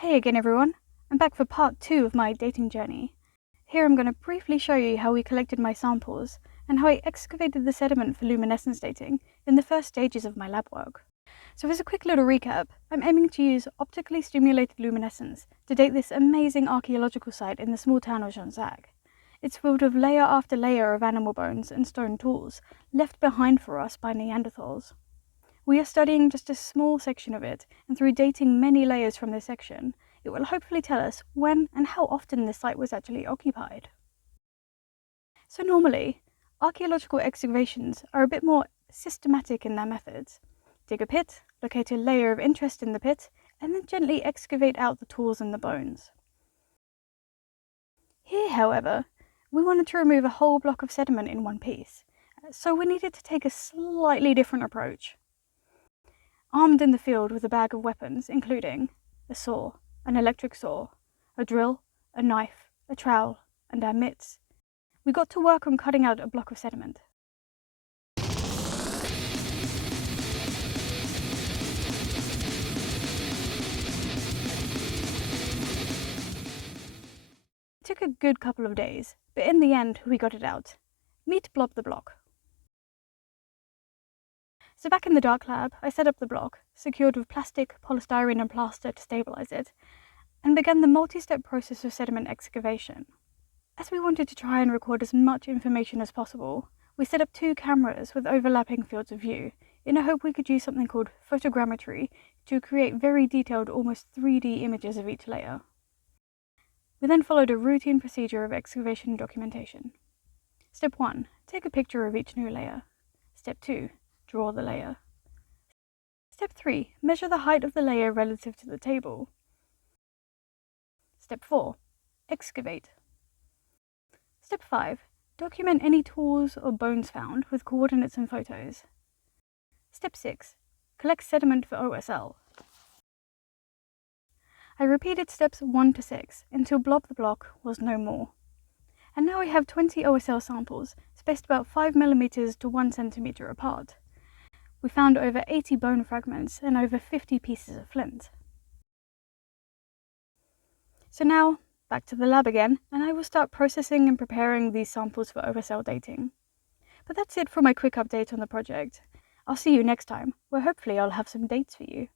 Hey again everyone, I'm back for part 2 of my dating journey. Here I'm going to briefly show you how we collected my samples and how I excavated the sediment for luminescence dating in the first stages of my lab work. So as a quick little recap, I'm aiming to use optically stimulated luminescence to date this amazing archaeological site in the small town of Jonzac. It's filled with layer after layer of animal bones and stone tools left behind for us by Neanderthals. We are studying just a small section of it, and through dating many layers from this section, it will hopefully tell us when and how often this site was actually occupied. So normally, archaeological excavations are a bit more systematic in their methods. Dig a pit, locate a layer of interest in the pit, and then gently excavate out the tools and the bones. Here, however, we wanted to remove a whole block of sediment in one piece, so we needed to take a slightly different approach. Armed in the field with a bag of weapons, including a saw, an electric saw, a drill, a knife, a trowel, and our mitts, we got to work on cutting out a block of sediment. It took a good couple of days, but in the end we got it out. Meet Blob the Block. So back in the dark lab, I set up the block, secured with plastic, polystyrene and plaster to stabilize it, and began the multi-step process of sediment excavation. As we wanted to try and record as much information as possible, we set up 2 cameras with overlapping fields of view, in a hope we could use something called photogrammetry to create very detailed, almost 3D images of each layer. We then followed a routine procedure of excavation documentation. Step 1. Take a picture of each new layer. Step 2. Draw the layer. Step 3. Measure the height of the layer relative to the table. Step 4. Excavate. Step 5. Document any tools or bones found with coordinates and photos. Step 6. Collect sediment for OSL. I repeated steps 1 to 6 until Blob the Block was no more. And now we have 20 OSL samples, spaced about 5 mm to 1 cm apart. We found over 80 bone fragments and over 50 pieces of flint. So now, back to the lab again, and I will start processing and preparing these samples for OSL dating. But that's it for my quick update on the project. I'll see you next time, where hopefully I'll have some dates for you.